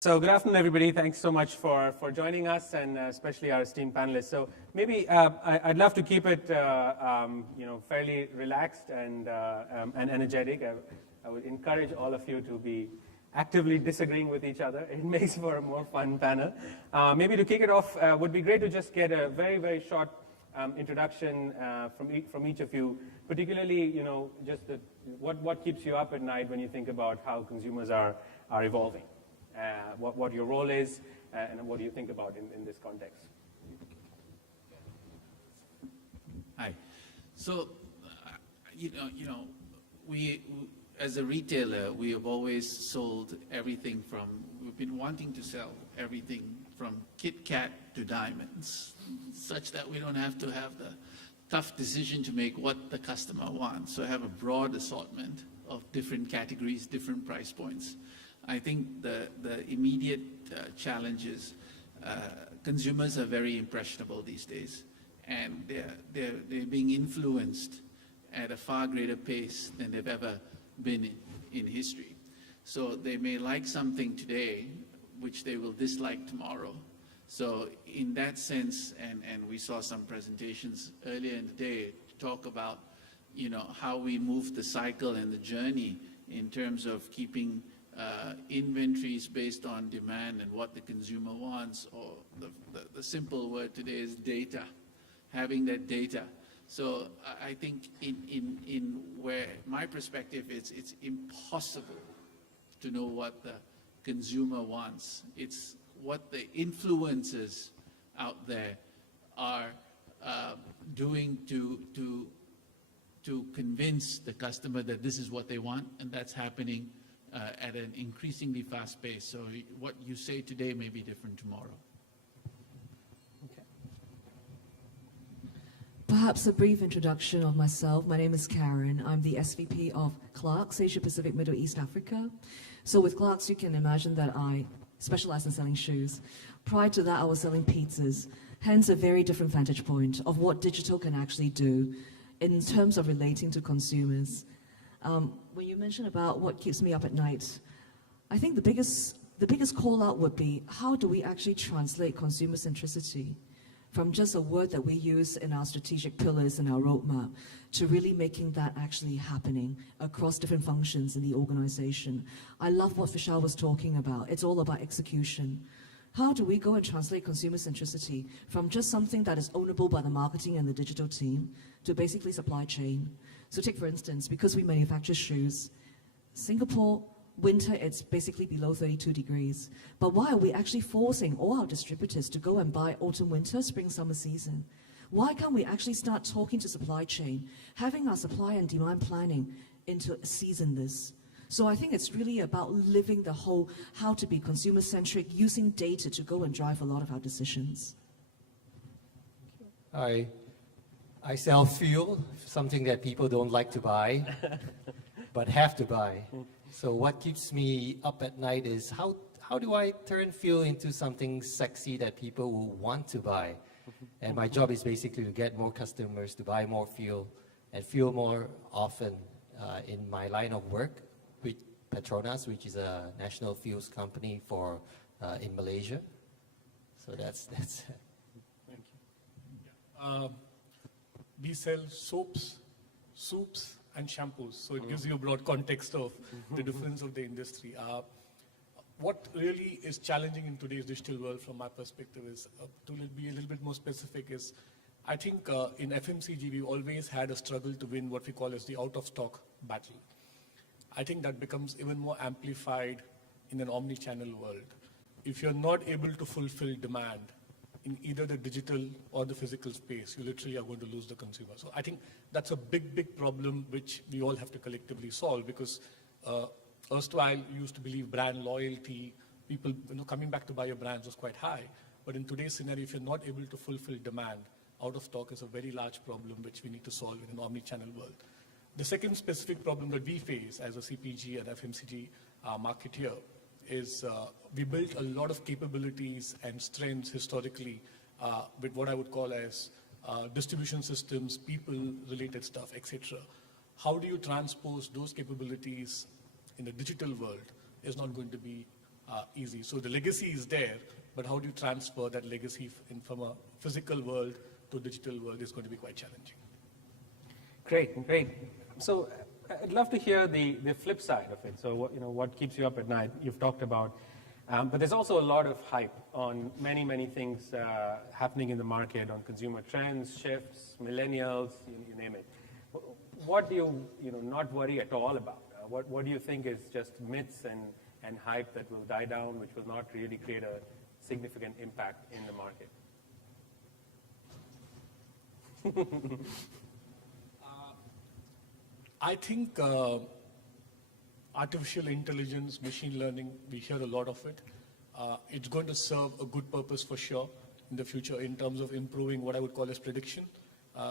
So good afternoon, everybody. Thanks so much for joining us, and especially our esteemed panelists. So maybe I'd love to keep it fairly relaxed and energetic. I would encourage all of you to be actively disagreeing with each other. It makes for a more fun panel. Maybe to kick it off, would be great to just get a very, very short introduction from each of you, particularly, just what keeps you up at night when you think about how consumers are evolving. What your role is, and what do you think about in this context? Hi. So, we as a retailer, we have always sold everything from, we've been wanting to sell everything from Kit Kat to diamonds, such that we don't have to have the tough decision to make what the customer wants. So have a broad assortment of different categories, different price points. I think the immediate challenge is consumers are very impressionable these days, and they're being influenced at a far greater pace than they've ever been in history. So they may like something today, which they will dislike tomorrow. So in that sense, and we saw some presentations earlier in the day to talk about, how we move the cycle and the journey in terms of keeping inventories based on demand and what the consumer wants, or the simple word today is data, having that data. So I think in where my perspective is, it's impossible to know what the consumer wants. It's what the influencers out there are doing to convince the customer that this is what they want, and that's happening at an increasingly fast pace. So what you say today may be different tomorrow. Okay. Perhaps a brief introduction of myself. My name is Karen. I'm the SVP of Clarks, Asia Pacific, Middle East, Africa. So with Clarks, you can imagine that I specialize in selling shoes. Prior to that, I was selling pizzas, hence a very different vantage point of what digital can actually do in terms of relating to consumers. When you mention about what keeps me up at night, I think the biggest call out would be, how do we actually translate consumer centricity from just a word that we use in our strategic pillars and our roadmap to really making that actually happening across different functions in the organization. I love what Vishal was talking about. It's all about execution. How do we go and translate consumer centricity from just something that is ownable by the marketing and the digital team to basically supply chain? So take, for instance, because we manufacture shoes, Singapore, winter, it's basically below 32 degrees. But why are we actually forcing all our distributors to go and buy autumn, winter, spring, summer season? Why can't we actually start talking to supply chain, having our supply and demand planning into season this? So I think it's really about living the whole, how to be consumer-centric, using data to go and drive a lot of our decisions. I sell fuel, something that people don't like to buy, but have to buy. So what keeps me up at night is how do I turn fuel into something sexy that people will want to buy? And my job is basically to get more customers to buy more fuel and fuel more often in my line of work with Petronas, which is a national fuels company for in Malaysia. So that's it. Thank you. We sell soaps, soups, and shampoos. So it gives you a broad context of the difference of the industry. What really is challenging in today's digital world from my perspective is, to be a little bit more specific, is I think in FMCG we always had a struggle to win what we call as the out-of-stock battle. I think that becomes even more amplified in an omni-channel world. If you're not able to fulfill demand in either the digital or the physical space, you literally are going to lose the consumer. So I think that's a big problem which we all have to collectively solve, because erstwhile you used to believe brand loyalty, people coming back to buy your brands was quite high. But in today's scenario, if you're not able to fulfill demand, out of stock is a very large problem which we need to solve in an omni-channel world. The second specific problem that we face as a CPG and FMCG marketeer is we built a lot of capabilities and strengths historically with what I would call as distribution systems, people-related stuff, etc. How do you transpose those capabilities in the digital world is not going to be easy. So the legacy is there, but how do you transfer that legacy from a physical world to digital world is going to be quite challenging. Great, great. So I'd love to hear the flip side of it. So what keeps you up at night? You've talked about, but there's also a lot of hype on many things happening in the market, on consumer trends, shifts, millennials, you name it. What do you not worry at all about? What do you think is just myths and hype that will die down, which will not really create a significant impact in the market? I think artificial intelligence, machine learning, we hear a lot of it. It's going to serve a good purpose for sure in the future in terms of improving what I would call as prediction,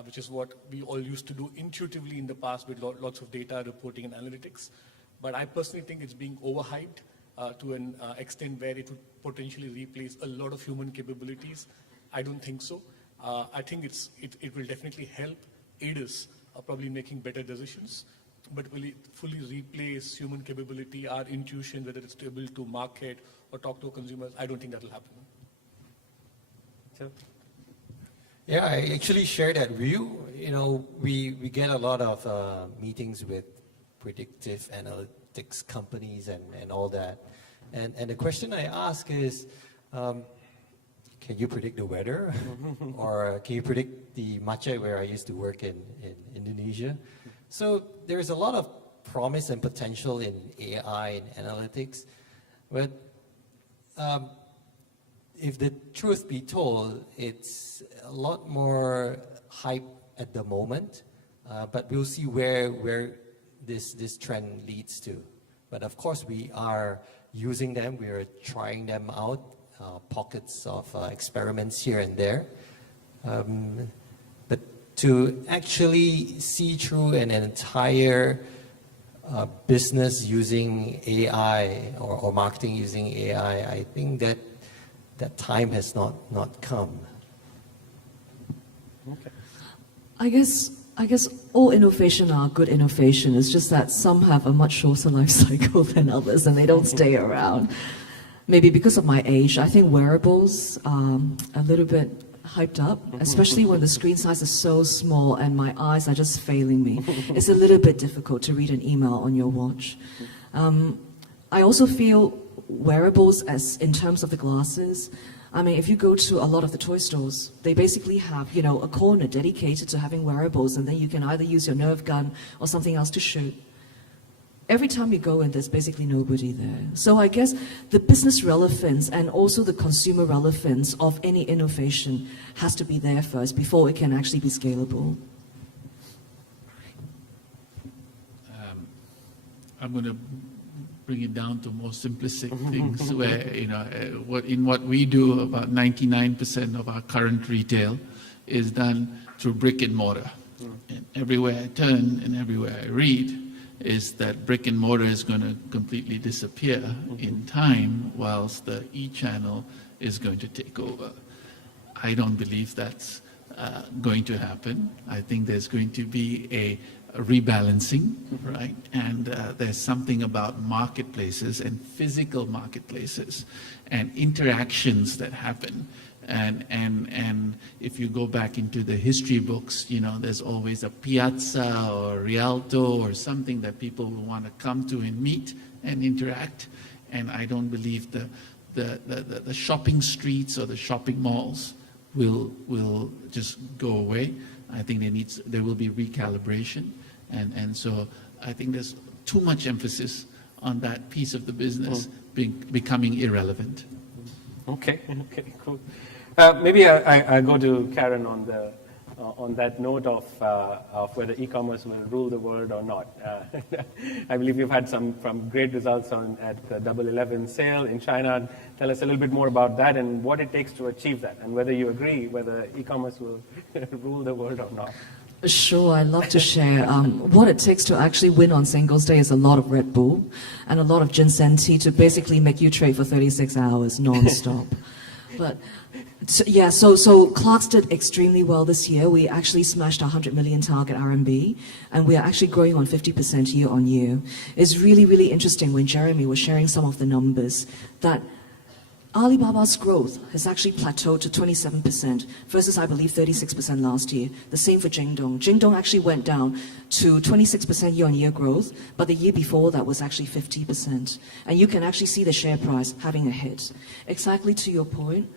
which is what we all used to do intuitively in the past with lots of data reporting and analytics. But I personally think it's being overhyped to an extent where it would potentially replace a lot of human capabilities. I don't think so. I think it will definitely help aid us probably making better decisions, but will it fully replace human capability, our intuition, whether it's able to market or talk to consumers? I don't think that will happen. So, Yeah, I actually share that view. We get a lot of meetings with predictive analytics companies and all that. And the question I ask is, can you predict the weather? Or can you predict the matcha where I used to work in Indonesia? So there's a lot of promise and potential in AI and analytics. But if the truth be told, it's a lot more hype at the moment. But we'll see where this trend leads to. But of course, we are using them. We are trying them out. Pockets of experiments here and there. But to actually see through an entire business using AI or marketing using AI, I think that time has not come. okay. I guess all innovation are good innovation. It's just that some have a much shorter life cycle than others and they don't stay around. Maybe because of my age, I think wearables are a little bit hyped up, especially when the screen size is so small and my eyes are just failing me. It's a little bit difficult to read an email on your watch. I also feel wearables as in terms of the glasses. I mean, if you go to a lot of the toy stores, they basically have, a corner dedicated to having wearables, and then you can either use your Nerf gun or something else to shoot. Every time you go in, there's basically nobody there. So I guess the business relevance and also the consumer relevance of any innovation has to be there first before it can actually be scalable. I'm going to bring it down to more simplistic things where, in what we do, about 99% of our current retail is done through brick and mortar. And everywhere I turn and everywhere I read is that brick and mortar is going to completely disappear in time whilst the e-channel is going to take over. I don't believe that's going to happen. I think there's going to be a rebalancing, right? And there's something about marketplaces and physical marketplaces and interactions that happen. And if you go back into the history books, there's always a piazza or Rialto or something that people will want to come to and meet and interact. And I don't believe the shopping streets or the shopping malls will just go away. I think there will be recalibration. And so I think there's too much emphasis on that piece of the business becoming irrelevant. Okay, cool. Maybe I go to Karen on that note of whether e-commerce will rule the world or not. I believe you've had some great results at the Double 11 sale in China. Tell us a little bit more about that and what it takes to achieve that, and whether you agree whether e-commerce will rule the world or not. Sure, I'd love to share. What it takes to actually win on Singles Day is a lot of Red Bull and a lot of ginseng tea to basically make you trade for 36 hours non-stop. But so Clarks did extremely well this year. We actually smashed our 100 million target RMB, and we are actually growing on 50% year on year. It's really, really interesting when Jeremy was sharing some of the numbers that Alibaba's growth has actually plateaued to 27% versus, I believe, 36% last year. The same for Jingdong. Jingdong actually went down to 26% year-on-year growth, but the year before that was actually 50%. And you can actually see the share price having a hit. Exactly to your point,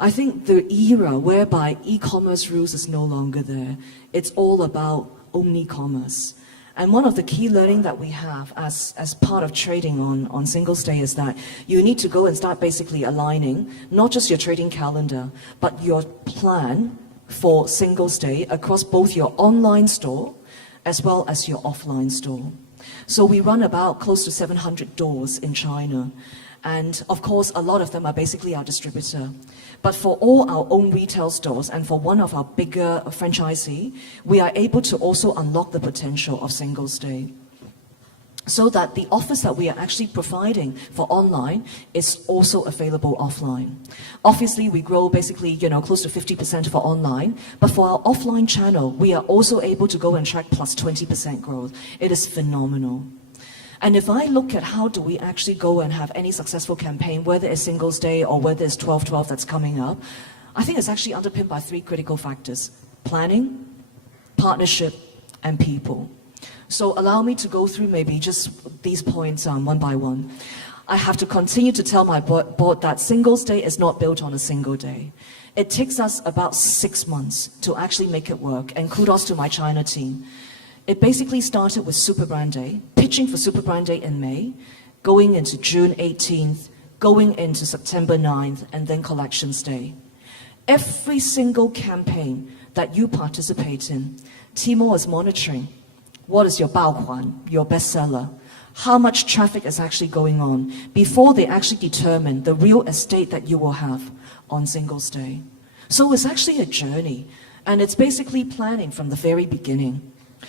I think the era whereby e-commerce rules is no longer there. It's all about omni-commerce. And one of the key learning that we have as part of trading on Singles Day is that you need to go and start basically aligning not just your trading calendar, but your plan for Singles Day across both your online store as well as your offline store. So we run about close to 700 doors in China. And of course, a lot of them are basically our distributor. But for all our own retail stores and for one of our bigger franchisee, we are able to also unlock the potential of Singles Day. So that the offers that we are actually providing for online is also available offline. Obviously, we grow basically, close to 50% for online, but for our offline channel, we are also able to go and track plus 20% growth. It is phenomenal. And if I look at how do we actually go and have any successful campaign, whether it's Singles Day or whether it's 12/12 that's coming up, I think it's actually underpinned by 3 critical factors: planning, partnership, and people. So allow me to go through maybe just these points one by one. I have to continue to tell my board that Singles Day is not built on a single day. It takes us about 6 months to actually make it work, and kudos to my China team. It basically started with Super Brand Day, pitching for Super Brand Day in May, going into June 18th, going into September 9th, and then Collections Day. Every single campaign that you participate in, Tmall is monitoring. What is your Baohuan, your bestseller? How much traffic is actually going on before they actually determine the real estate that you will have on Singles Day. So it's actually a journey, and it's basically planning from the very beginning.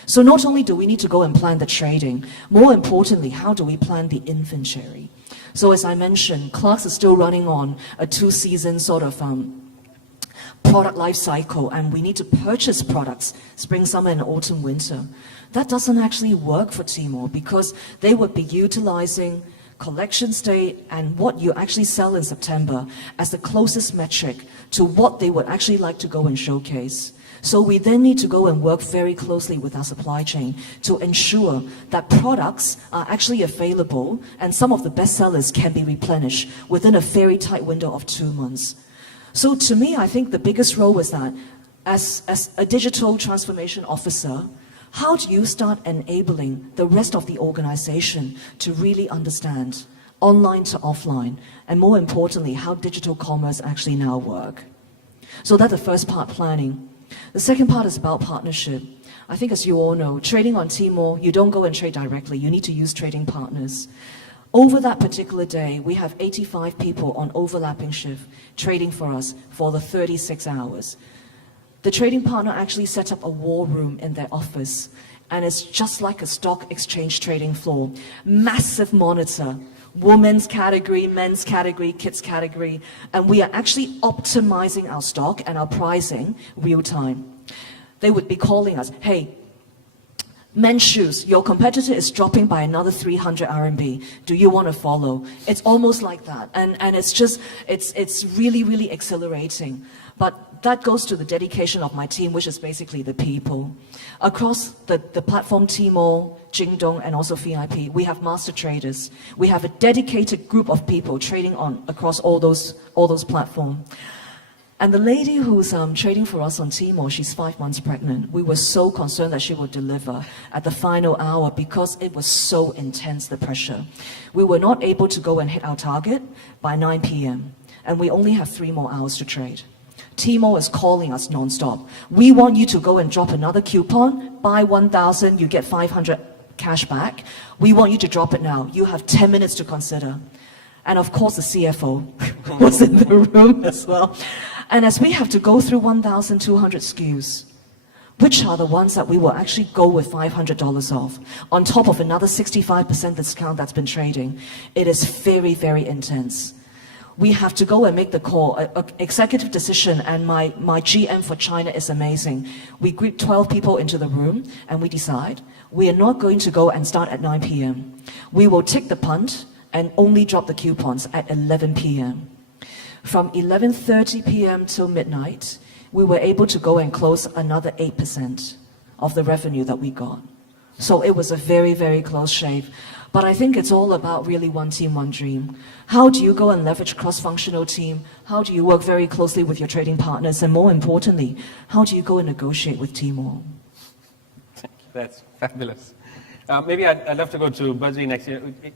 So not only do we need to go and plan the trading, more importantly, how do we plan the inventory? So as I mentioned, Clarks is still running on a 2-season sort of product life cycle, and we need to purchase products spring, summer, and autumn, winter. That doesn't actually work for Tmall because they would be utilizing Collections Day and what you actually sell in September as the closest metric to what they would actually like to go and showcase. So we then need to go and work very closely with our supply chain to ensure that products are actually available and some of the best sellers can be replenished within a very tight window of 2 months. So to me, I think the biggest role was that as a digital transformation officer, how do you start enabling the rest of the organization to really understand online to offline, and more importantly, how digital commerce actually now work? So that's the first part, planning. The second part is about partnership. I think as you all know, trading on Tmall, you don't go and trade directly. You need to use trading partners. Over that particular day, we have 85 people on overlapping shift trading for us for the 36 hours. The trading partner actually set up a war room in their office, and it's just like a stock exchange trading floor. Massive monitor, women's category, men's category, kids category, and we are actually optimizing our stock and our pricing real time. They would be calling us, hey, men's shoes, your competitor is dropping by another 300 RMB. Do you want to follow? It's almost like that. And it's just, it's really, really exhilarating. But that goes to the dedication of my team, which is basically the people. Across the platform Tmall, Jingdong, and also VIP, we have master traders. We have a dedicated group of people trading on across all those platforms. And the lady who's trading for us on Tmall, she's 5 months pregnant. We were so concerned that she would deliver at the final hour because it was so intense, the pressure. We were not able to go and hit our target by 9 p.m. And we only have 3 more hours to trade. Tmall is calling us non-stop. We want you to go and drop another coupon. Buy 1,000, you get 500 cash back. We want you to drop it now. You have 10 minutes to consider. And of course, the CFO was in the room as well. And as we have to go through 1,200 SKUs, which are the ones that we will actually go with $500 off, on top of another 65% discount that's been trading, it is very, very intense. we have to go and make the call, a executive decision, and my GM for China is amazing. We group 12 people into the room and we decide we are not going to go and start at 9 p.m. We will take the punt and only drop the coupons at 11 p.m. From 11:30 p.m. till midnight, we were able to go and close another 8% of the revenue that we got. So it was a very, very close shave. But I think it's all about really one team, one dream. How do you go and leverage cross-functional team? How do you work very closely with your trading partners? And more importantly, how do you go and negotiate with Tmall? That's fabulous. Maybe I'd love to go to Buzzy next.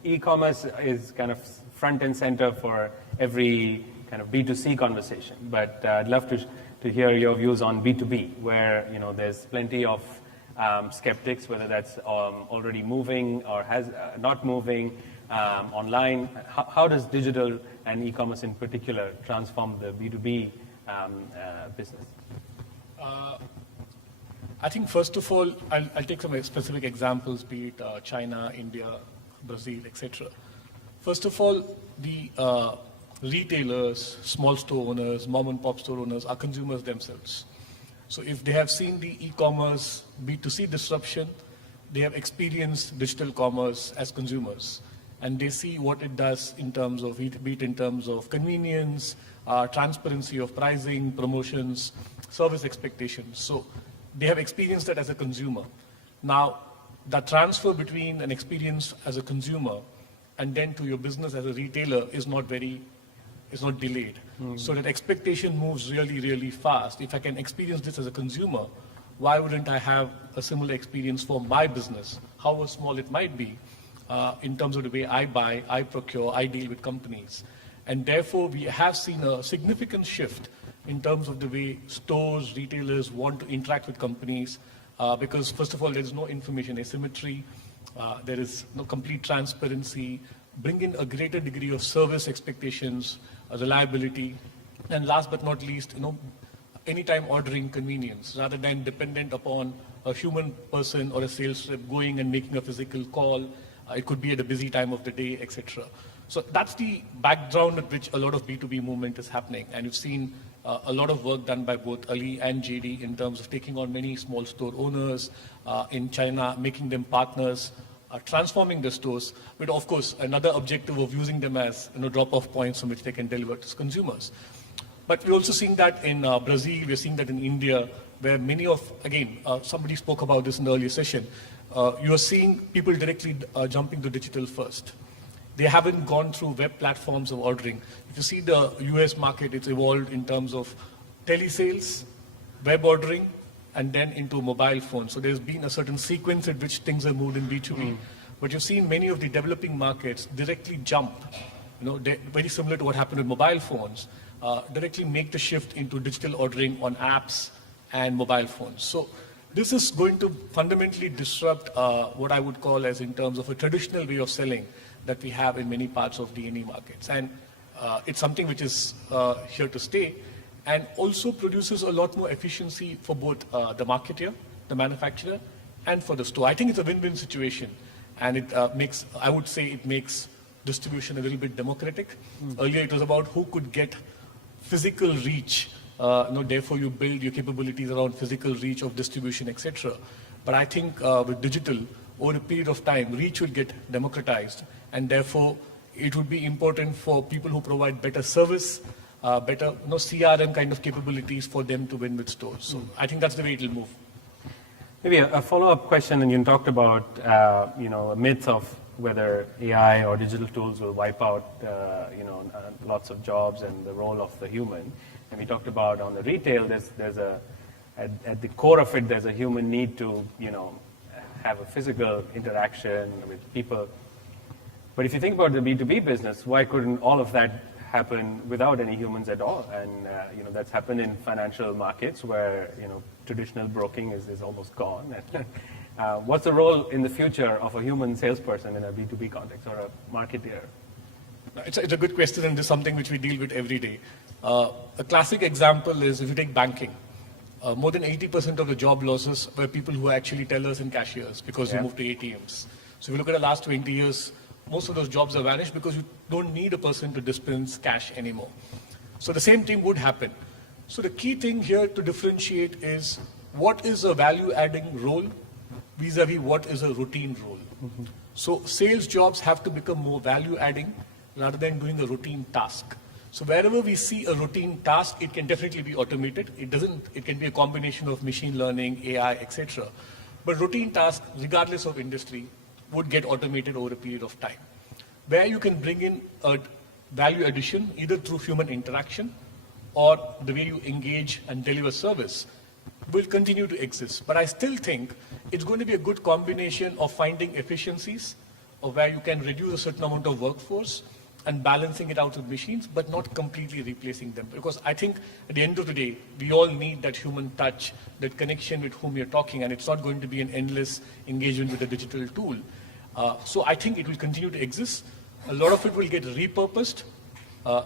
E-commerce is kind of front and center for every kind of B2C conversation, but I'd love to hear your views on B2B, where there's plenty of skeptics, whether that's already moving or has not moving online. How does digital and e-commerce in particular transform the B2B business? I think first of all, I'll take some specific examples, be it China, India, Brazil, etc. First of all, the retailers, small store owners, mom and pop store owners are consumers themselves. So if they have seen the e-commerce B2C disruption, they have experienced digital commerce as consumers. And they see what it does in terms of, be it in terms of convenience, transparency of pricing, promotions, service expectations. So they have experienced that as a consumer. Now, the transfer between an experience as a consumer and then to your business as a retailer is not delayed. So that expectation moves really, really fast. If I can experience this as a consumer, why wouldn't I have a similar experience for my business, however small it might be, in terms of the way I buy, I procure, I deal with companies. And therefore, we have seen a significant shift in terms of the way stores, retailers want to interact with companies, because first of all, there's no information asymmetry, there is no complete transparency, bring in a greater degree of service expectations, reliability, and last but not least, anytime ordering convenience, rather than dependent upon a human person or a sales rep going and making a physical call. It could be at a busy time of the day, etc. So that's the background at which a lot of B2B movement is happening. And you've seen a lot of work done by both Ali and JD in terms of taking on many small store owners in China, making them partners, transforming the stores, with of course another objective of using them as drop-off points from which they can deliver to consumers. But we're also seeing that in Brazil, we're seeing that in India, where many of, again, somebody spoke about this in the earlier session, you are seeing people directly jumping to digital first. They haven't gone through web platforms of ordering. If you see the US market, it's evolved in terms of telesales, web ordering, and then into mobile phones. So there's been a certain sequence at which things are moved in B2B. But you've seen many of the developing markets directly jump, very similar to what happened with mobile phones, directly make the shift into digital ordering on apps and mobile phones. So this is going to fundamentally disrupt what I would call as in terms of a traditional way of selling that we have in many parts of D&E markets. And it's something which is here to stay, and also produces a lot more efficiency for both the marketer, the manufacturer, and for the store. I think it's a win-win situation, and it makes, I would say it makes distribution a little bit democratic. Earlier it was about who could get physical reach, therefore you build your capabilities around physical reach of distribution, etc. But I think with digital, over a period of time, reach will get democratized, and therefore it would be important for people who provide better service, better CRM kind of capabilities for them to win with stores. So I think that's the way it'll move. Maybe a follow-up question, and you talked about a myth of whether AI or digital tools will wipe out lots of jobs and the role of the human. And we talked about on the retail, there's at the core of it, there's a human need to have a physical interaction with people. But if you think about the B2B business, why couldn't all of that happen without any humans at all? And that's happened in financial markets where traditional broking is almost gone. What's the role in the future of a human salesperson in a B2B context or a marketer? It's a good question, and this is something which we deal with every day. A classic example is if you take banking. More than 80% of the job losses were people who are actually tellers and cashiers because they moved to ATMs. So if you look at the last 20 years, most of those jobs are vanished because you don't need a person to dispense cash anymore. So the same thing would happen. So the key thing here to differentiate is what is a value-adding role vis-a-vis what is a routine role. So sales jobs have to become more value-adding rather than doing a routine task. So wherever we see a routine task, it can definitely be automated. It can be a combination of machine learning, AI, etc. But routine tasks, regardless of industry, would get automated over a period of time. Where you can bring in a value addition, either through human interaction or the way you engage and deliver service, will continue to exist. But I still think it's going to be a good combination of finding efficiencies, of where you can reduce a certain amount of workforce and balancing it out with machines, but not completely replacing them. Because I think at the end of the day, we all need that human touch, that connection with whom you're talking, and it's not going to be an endless engagement with a digital tool. So I think it will continue to exist. A lot of it will get repurposed,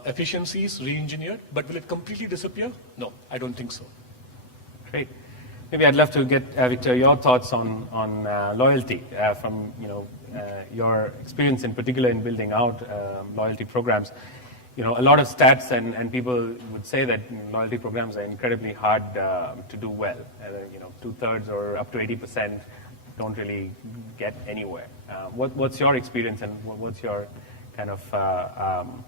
efficiencies, re-engineered, but will it completely disappear? No, I don't think so. Great. Maybe I'd love to get, Victor, your thoughts on loyalty from your experience in particular in building out loyalty programs. A lot of stats and people would say that loyalty programs are incredibly hard to do well. 2/3 or up to 80% don't really get anywhere. What's your experience and what's your kind of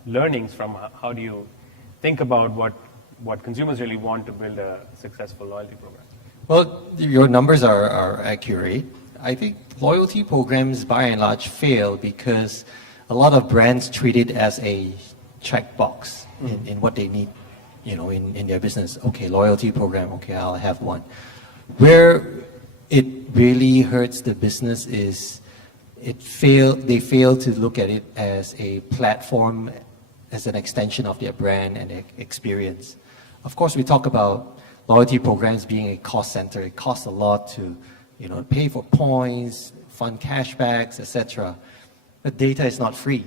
learnings from how do you think about what consumers really want to build a successful loyalty program? Well, your numbers are accurate. I think loyalty programs by and large fail because a lot of brands treat it as a checkbox in what they need, in their business. Okay, loyalty program, okay, I'll have one. Where it really hurts the business is they fail to look at it as a platform, as an extension of their brand and experience. Of course, we talk about loyalty programs being a cost center. It costs a lot to, pay for points, fund cashbacks, etc. But data is not free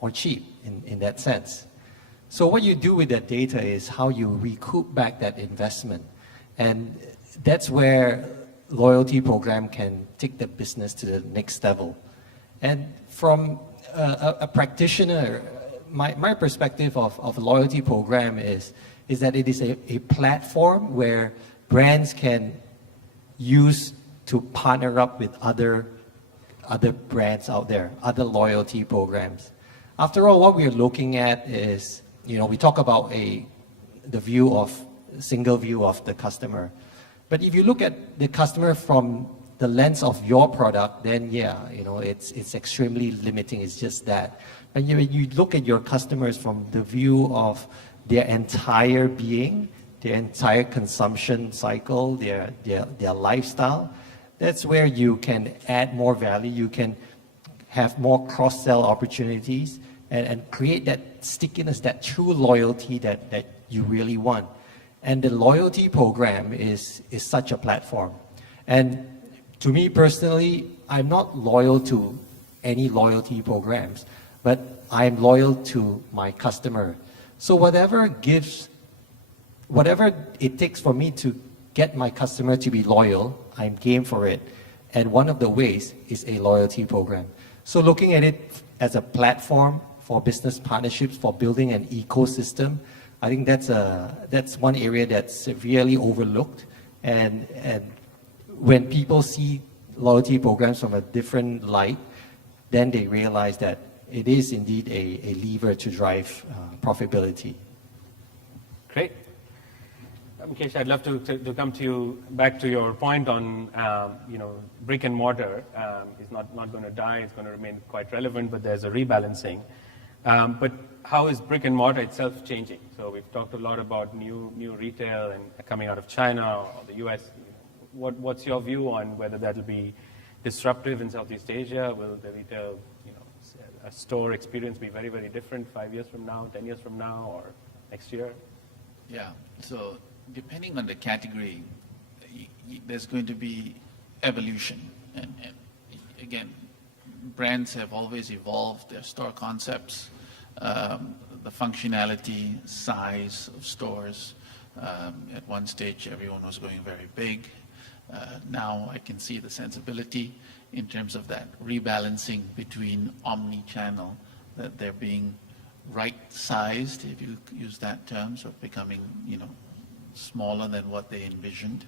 or cheap in that sense. So what you do with that data is how you recoup back that investment. And that's where loyalty program can take the business to the next level. And from a practitioner, my perspective of a loyalty program is that it is a platform where brands can use to partner up with other brands out there, other loyalty programs. After all, what we are looking at is, we talk about the single view of the customer. But if you look at the customer from the lens of your product, then yeah, it's extremely limiting. It's just that. And you look at your customers from the view of their entire being, their entire consumption cycle, their lifestyle. That's where you can add more value. You can have more cross-sell opportunities and create that stickiness, that true loyalty that you really want. And the loyalty program is such a platform. And to me personally, I'm not loyal to any loyalty programs, but I'm loyal to my customer. So whatever it takes for me to get my customer to be loyal, I'm game for it. And one of the ways is a loyalty program. So looking at it as a platform for business partnerships, for building an ecosystem, I think that's one area that's really overlooked. And when people see loyalty programs from a different light, then they realize that it is indeed a lever to drive profitability. Great. Mukesh, I'd love to come to you, back to your point on, brick and mortar is not going to die. It's going to remain quite relevant, but there's a rebalancing. But how is brick and mortar itself changing? So we've talked a lot about new retail and coming out of China or the US. What's your view on whether that'll be disruptive in Southeast Asia? Will the retail, a store experience be very, very different 5 years from now, 10 years from now, or next year? Yeah, so depending on the category, there's going to be evolution. And again, brands have always evolved their store concepts, the functionality, size of stores. At one stage, everyone was going very big. Now I can see the sensibility in terms of that rebalancing between omni-channel, that they're being right-sized, if you use that term, so becoming, smaller than what they envisioned.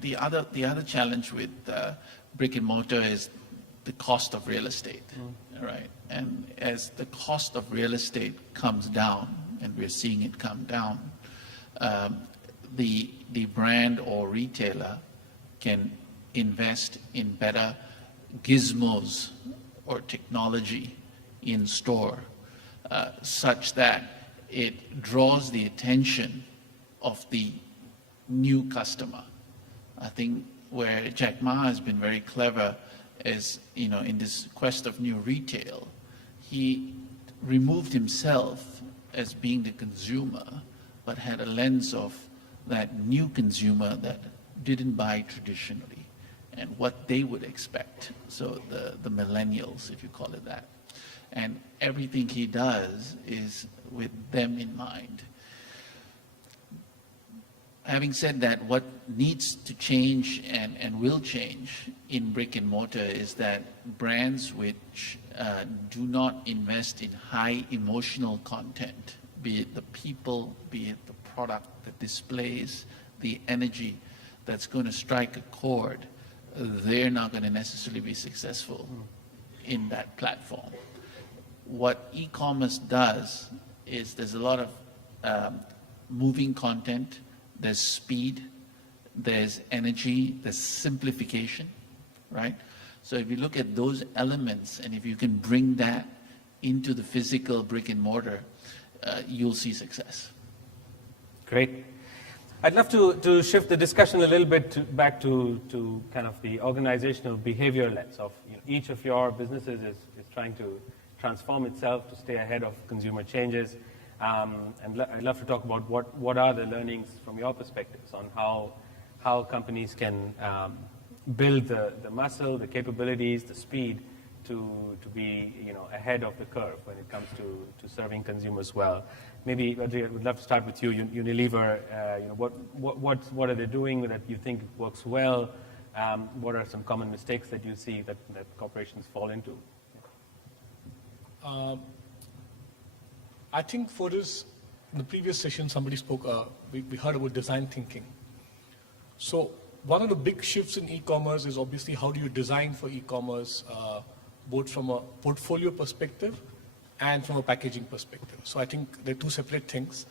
The other challenge with brick and mortar is the cost of real estate, right? And as the cost of real estate comes down, and we're seeing it come down, the brand or retailer can invest in better gizmos or technology in store, such that it draws the attention of the new customer. I think where Jack Ma has been very clever is, in this quest of new retail, he removed himself as being the consumer, but had a lens of that new consumer that didn't buy traditionally and what they would expect. So the millennials, if you call it that. And everything he does is with them in mind. Having said that, what needs to change and will change in brick and mortar is that brands which do not invest in high emotional content, be it the people, be it the product, the displays, the energy that's going to strike a chord, they're not going to necessarily be successful in that platform. What e-commerce does is there's a lot of moving content, there's speed, there's energy, there's simplification, right? So if you look at those elements, and if you can bring that into the physical brick and mortar, you'll see success. Great. I'd love to shift the discussion a little bit back to kind of the organizational behavior lens of each of your businesses is trying to transform itself to stay ahead of consumer changes. And I'd love to talk about what are the learnings from your perspectives on how companies can build the muscle, the capabilities, the speed to be ahead of the curve when it comes to serving consumers well. Maybe Audrey, I would love to start with you. Unilever, what are they doing that you think works well? What are some common mistakes that you see that corporations fall into? I think for this, in the previous session, somebody spoke, we heard about design thinking. So one of the big shifts in e-commerce is obviously how do you design for e-commerce, both from a portfolio perspective and from a packaging perspective. So I think they're two separate things.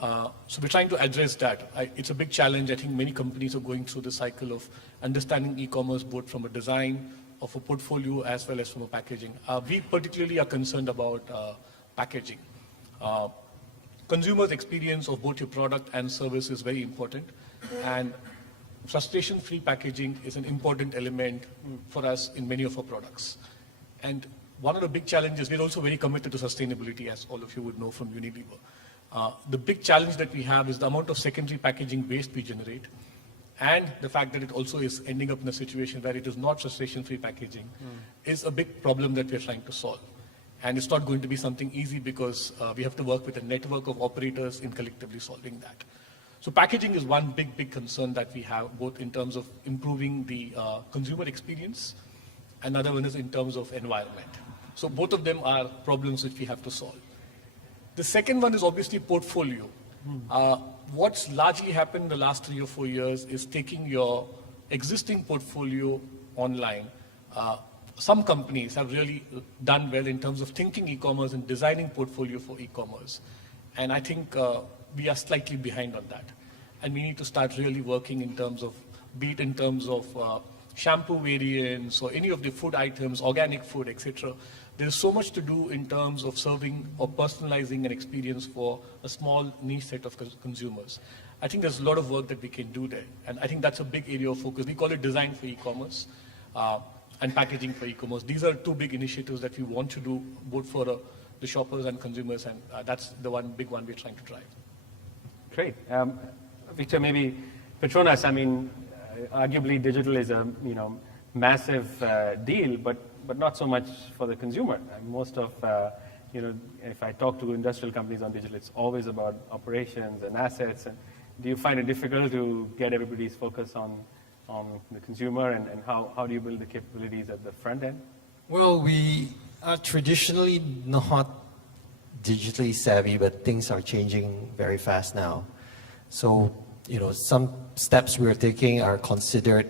So we're trying to address that. It's a big challenge. I think many companies are going through the cycle of understanding e-commerce both from a design of a portfolio as well as from a packaging. We particularly are concerned about packaging. Consumers' experience of both your product and service is very important, and frustration-free packaging is an important element for us in many of our products. And one of the big challenges, we're also very committed to sustainability, as all of you would know from Unilever. The big challenge that we have is the amount of secondary packaging waste we generate, and the fact that it also is ending up in a situation where it is not frustration-free packaging is a big problem that we're trying to solve. And it's not going to be something easy because we have to work with a network of operators in collectively solving that. So packaging is one big concern that we have, both in terms of improving the consumer experience, and another one is in terms of environment. So both of them are problems which we have to solve. The second one is obviously portfolio. What's largely happened in the last 3 or 4 years is taking your existing portfolio online. Some companies have really done well in terms of thinking e-commerce and designing portfolio for e-commerce. And I think we are slightly behind on that. And we need to start really working in terms of, be it in terms of shampoo variants or any of the food items, organic food, etc. There's so much to do in terms of serving or personalizing an experience for a small niche set of consumers. I think there's a lot of work that we can do there. And I think that's a big area of focus. We call it design for e-commerce. And packaging for e-commerce. These are two big initiatives that we want to do both for the shoppers and consumers, and that's the big one we're trying to drive. Great. Victor, maybe Petronas, I mean, arguably digital is a massive deal, but not so much for the consumer. And most of, if I talk to industrial companies on digital, it's always about operations and assets. And do you find it difficult to get everybody's focus on the consumer, and how do you build the capabilities at the front end? Well, we are traditionally not digitally savvy, but things are changing very fast now. So, some steps we're taking are considered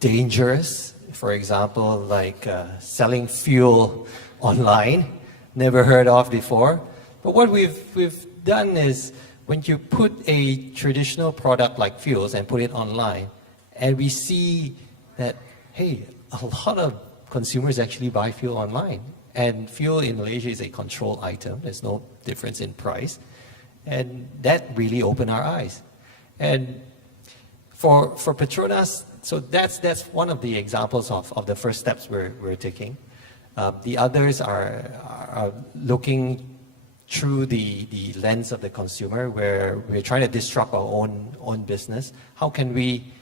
dangerous. For example, like selling fuel online, never heard of before. But what we've done is, when you put a traditional product like fuels and put it online, and we see that, hey, a lot of consumers actually buy fuel online. And fuel in Malaysia is a controlled item. There's no difference in price. And that really opened our eyes. And for Petronas, so that's one of the examples of the first steps we're taking. The others are looking through the lens of the consumer, where we're trying to disrupt our own business. How can we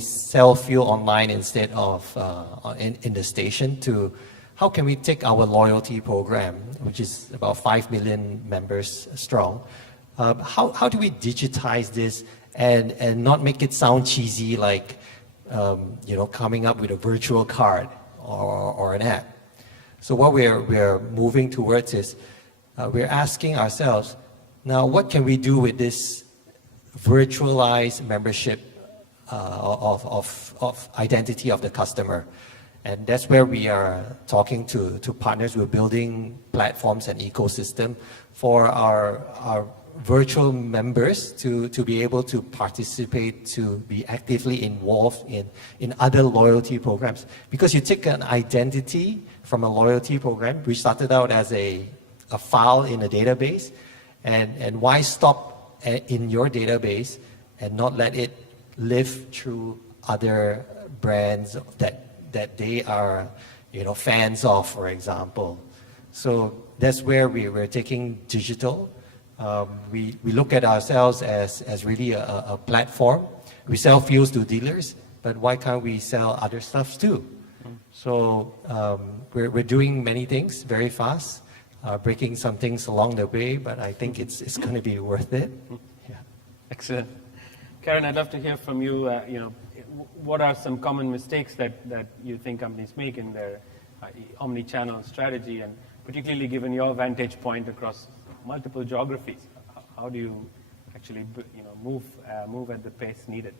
sell fuel online instead of in the station, to how can we take our loyalty program, which is about 5 million members strong, how do we digitize this and not make it sound cheesy, like coming up with a virtual card or an app? So what we're moving towards is, we're asking ourselves, now what can we do with this virtualized membership of identity of the customer? And that's where we are talking to partners. We're building platforms and ecosystem for our virtual members to be able to participate, to be actively involved in other loyalty programs. Because you take an identity from a loyalty program, which started out as a file in a database, and why stop in your database and not let it live through other brands that they are fans of, for example. So that's where we're taking digital. We look at ourselves as really a platform. We sell fuels to dealers, but why can't we sell other stuff too? So we're doing many things very fast, breaking some things along the way, but I think it's going to be worth it. Yeah. Excellent. Karen, I'd love to hear from you. What are some common mistakes that you think companies make in their omni-channel strategy, and particularly given your vantage point across multiple geographies? How do you actually move at the pace needed?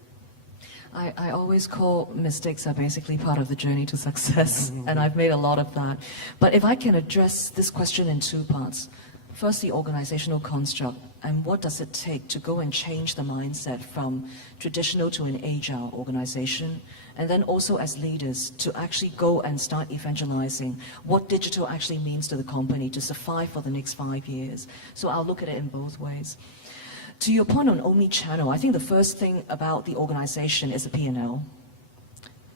I always call mistakes are basically part of the journey to success, and I've made a lot of that. But if I can address this question in two parts. First, the organizational construct, and what does it take to go and change the mindset from traditional to an agile organization, and then also as leaders to actually go and start evangelizing what digital actually means to the company to survive for the next 5 years. So I'll look at it in both ways. To your point on omni-channel, I think the first thing about the organization is a P&L.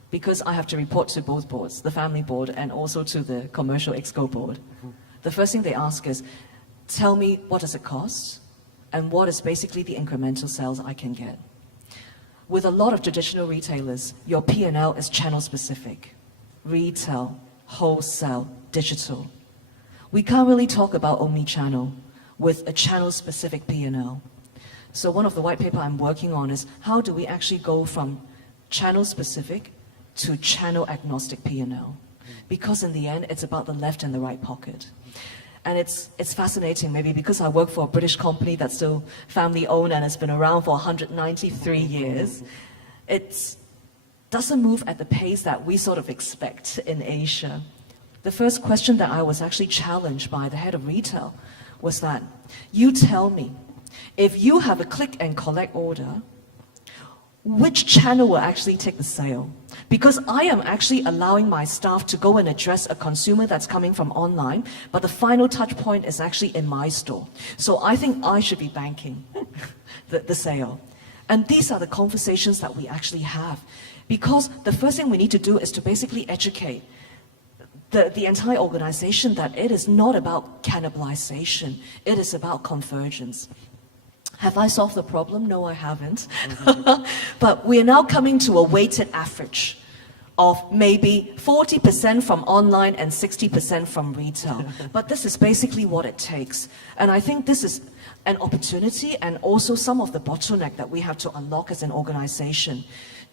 Because I have to report to both boards, the family board and also to the commercial exco board. The first thing they ask is, tell me what does it cost and what is basically the incremental sales I can get. With a lot of traditional retailers, your P&L is channel specific. Retail, wholesale, digital. We can't really talk about omni-channel with a channel specific P&L. So one of the white paper I'm working on is how do we actually go from channel specific to channel agnostic P&L? Because in the end, it's about the left and the right pocket. And it's fascinating, maybe because I work for a British company that's still family owned and has been around for 193 years. It doesn't move at the pace that we sort of expect in Asia. The first question that I was actually challenged by the head of retail was that, you tell me, if you have a click and collect order, which channel will actually take the sale? Because I am actually allowing my staff to go and address a consumer that's coming from online, but the final touch point is actually in my store. So I think I should be banking the sale. And these are the conversations that we actually have. Because the first thing we need to do is to basically educate the entire organization that it is not about cannibalization, it is about convergence. Have I solved the problem? No, I haven't. But we are now coming to a weighted average of maybe 40% from online and 60% from retail. But this is basically what it takes. And I think this is an opportunity and also some of the bottleneck that we have to unlock as an organization.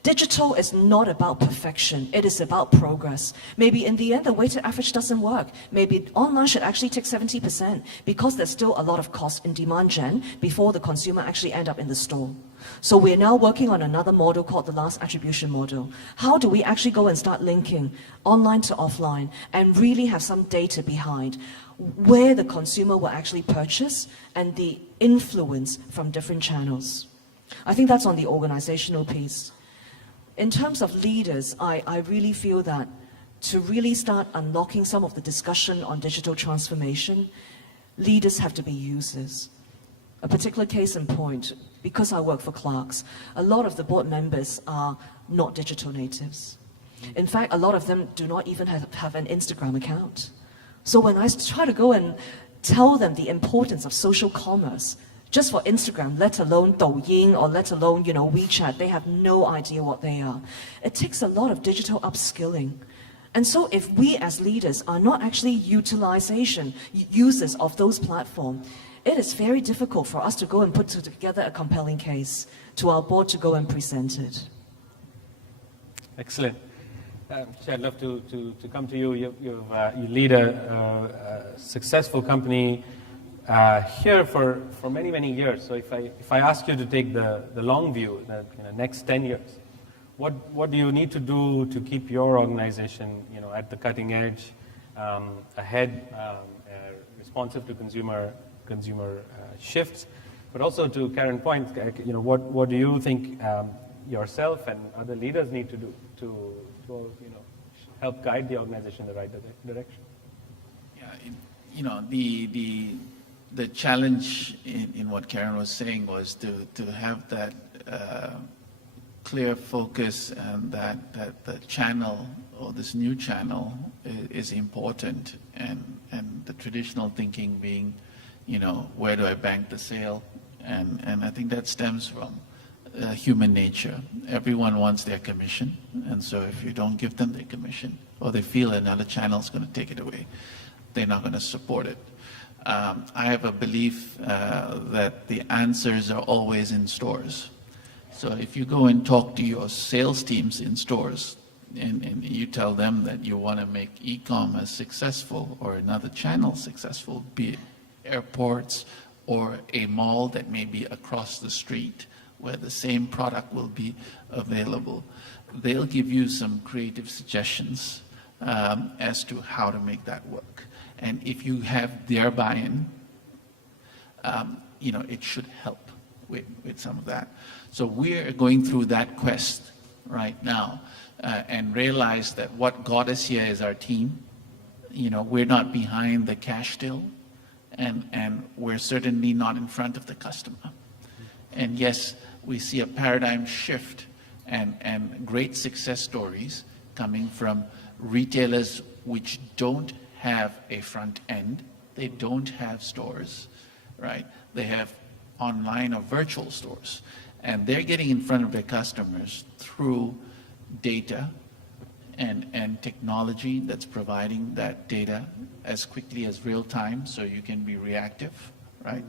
Digital is not about perfection, it is about progress. Maybe in the end, the weighted average doesn't work. Maybe online should actually take 70% because there's still a lot of cost in demand gen before the consumer actually end up in the store. So we're now working on another model called the last attribution model. How do we actually go and start linking online to offline and really have some data behind where the consumer will actually purchase and the influence from different channels? I think that's on the organizational piece. In terms of leaders, I really feel that to really start unlocking some of the discussion on digital transformation, leaders have to be users. A particular case in point, because I work for Clarks, a lot of the board members are not digital natives. In fact, a lot of them do not even have an Instagram account. So when I try to go and tell them the importance of social commerce, just for Instagram, let alone Douyin, or let alone, WeChat, they have no idea what they are. It takes a lot of digital upskilling. And so if we as leaders are not actually users of those platforms, it is very difficult for us to go and put together a compelling case to our board to go and present it. Excellent. I'd love to come to you. You lead a successful company here for many, many years. So if I ask you to take the long view, the next 10 years, what do you need to do to keep your organization at the cutting edge, ahead, responsive to consumer shifts, but also to Karen's point, what do you think yourself and other leaders need to do to help guide the organization in the right direction? Yeah, the challenge in what Karen was saying was to have that clear focus and that the channel or this new channel is important, and the traditional thinking being, where do I bank the sale? And I think that stems from human nature. Everyone wants their commission, and so if you don't give them their commission, or they feel another channel is going to take it away, they're not going to support it. I have a belief that the answers are always in stores. So if you go and talk to your sales teams in stores, and you tell them that you want to make e-commerce successful or another channel successful, be it airports or a mall that may be across the street where the same product will be available, they'll give you some creative suggestions as to how to make that work. And if you have their buy-in, it should help with some of that. So we're going through that quest right now, and realize that what got us here is our team. We're not behind the cash till, and we're certainly not in front of the customer. And yes, we see a paradigm shift and great success stories coming from retailers which don't have a front end. They don't have stores, right? They have online or virtual stores. And they're getting in front of their customers through data and technology that's providing that data as quickly as real time, so you can be reactive, right?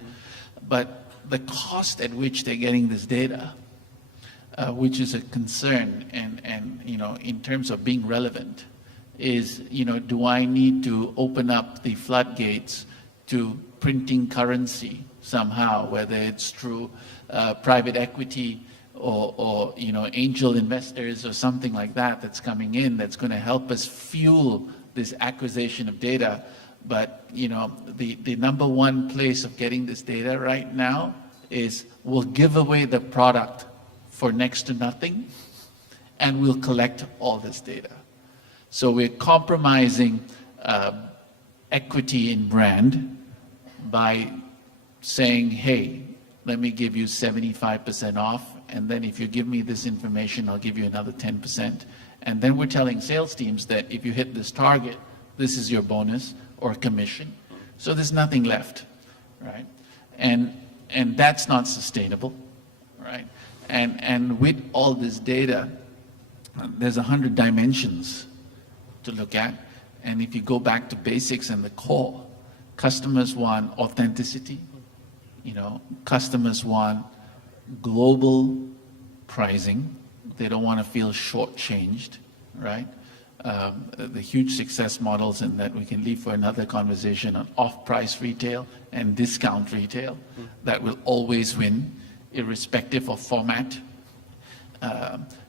But the cost at which they're getting this data, which is a concern, and in terms of being relevant, is, do I need to open up the floodgates to printing currency somehow, whether it's through private equity or angel investors or something like that that's coming in, that's going to help us fuel this acquisition of data. But the number one place of getting this data right now is we'll give away the product for next to nothing, and we'll collect all this data. So we're compromising equity in brand by saying, hey, let me give you 75% off, and then if you give me this information, I'll give you another 10%. And then we're telling sales teams that if you hit this target, this is your bonus or commission. So there's nothing left, right? And that's not sustainable, right? And with all this data, there's 100 dimensions to look at. And if you go back to basics and the core, customers want authenticity, customers want global pricing. They don't want to feel shortchanged, right? The huge success models, and that we can leave for another conversation, on off-price retail and discount retail that will always win, irrespective of format,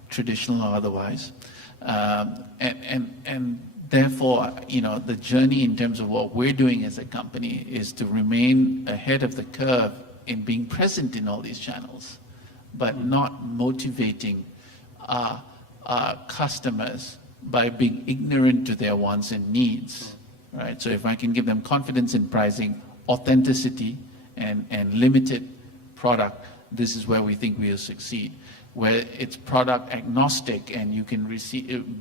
traditional or otherwise. And therefore, the journey in terms of what we're doing as a company is to remain ahead of the curve in being present in all these channels, but not motivating our customers by being ignorant to their wants and needs, right? So if I can give them confidence in pricing, authenticity, and limited product, this is where we think we'll succeed. Where it's product agnostic and you can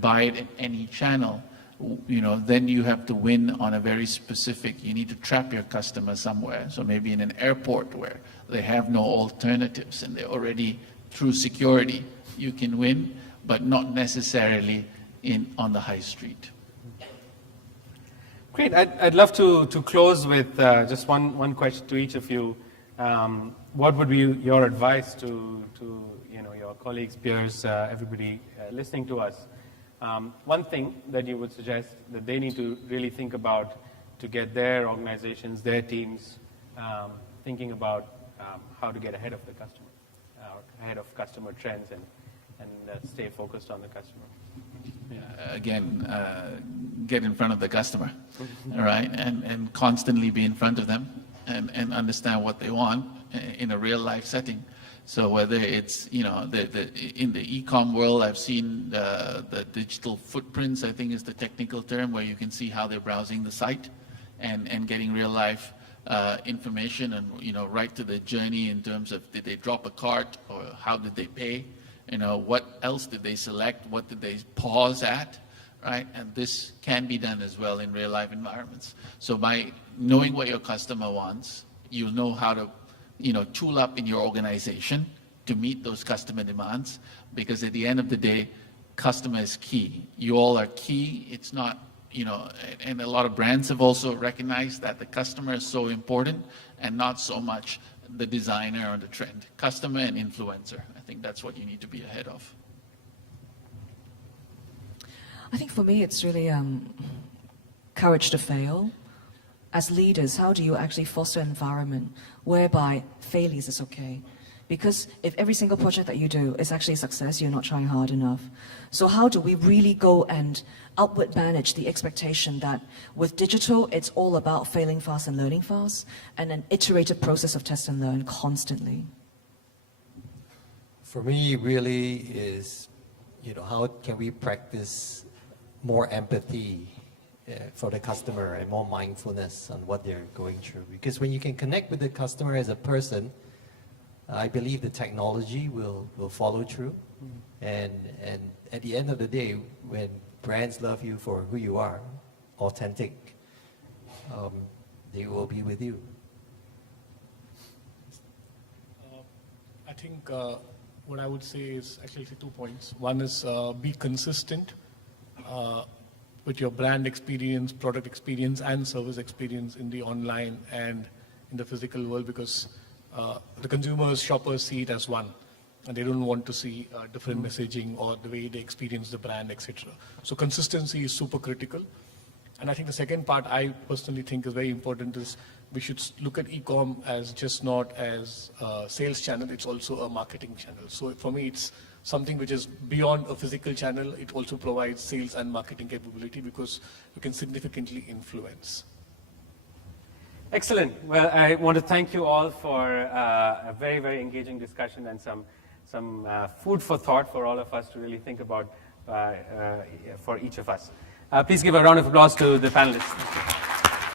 buy it in any channel, then you have to win on a very specific, you need to trap your customer somewhere. So maybe in an airport where they have no alternatives and they're already through security, you can win, but not necessarily on the high street. Great. I'd love to close with just one question to each of you. What would be your advice to your colleagues, peers, everybody listening to us? One thing that you would suggest that they need to really think about to get their organizations, their teams, thinking about how to get ahead of the customer, ahead of customer trends, and stay focused on the customer. Again, get in front of the customer, all right, and constantly be in front of them and understand what they want in a real life setting. So whether it's, in the e-com world, I've seen the digital footprints, I think is the technical term, where you can see how they're browsing the site and getting real life information and, right to the journey in terms of, did they drop a cart or how did they pay? What else did they select? What did they pause at, right? And this can be done as well in real life environments. So by knowing what your customer wants, you'll know how to, tool up in your organization to meet those customer demands, because at the end of the day, customer is key. You all are key. It's not, and a lot of brands have also recognized that the customer is so important and not so much the designer or the trend. Customer and influencer. I think that's what you need to be ahead of. I think for me, it's really courage to fail. As leaders, how do you actually foster an environment whereby failures is okay? Because if every single project that you do is actually a success, you're not trying hard enough. So how do we really go and outward manage the expectation that with digital, it's all about failing fast and learning fast, and an iterative process of test and learn constantly? For me, really is, how can we practice more empathy for the customer and more mindfulness on what they're going through? Because when you can connect with the customer as a person, I believe the technology will follow through. And at the end of the day, when brands love you for who you are, authentic, they will be with you. I think what I would say is actually 2 points. One is be consistent with your brand experience, product experience, and service experience in the online and in the physical world, because the consumers, shoppers see it as one, and they don't want to see different messaging or the way they experience the brand, etc. So consistency is super critical. And I think the second part I personally think is very important is we should look at e-com as just not as a sales channel, it's also a marketing channel. So for me, it's something which is beyond a physical channel. It also provides sales and marketing capability because you can significantly influence. Excellent. Well, I want to thank you all for a very, very engaging discussion and some food for thought for all of us to really think about for each of us. Please give a round of applause to the panelists.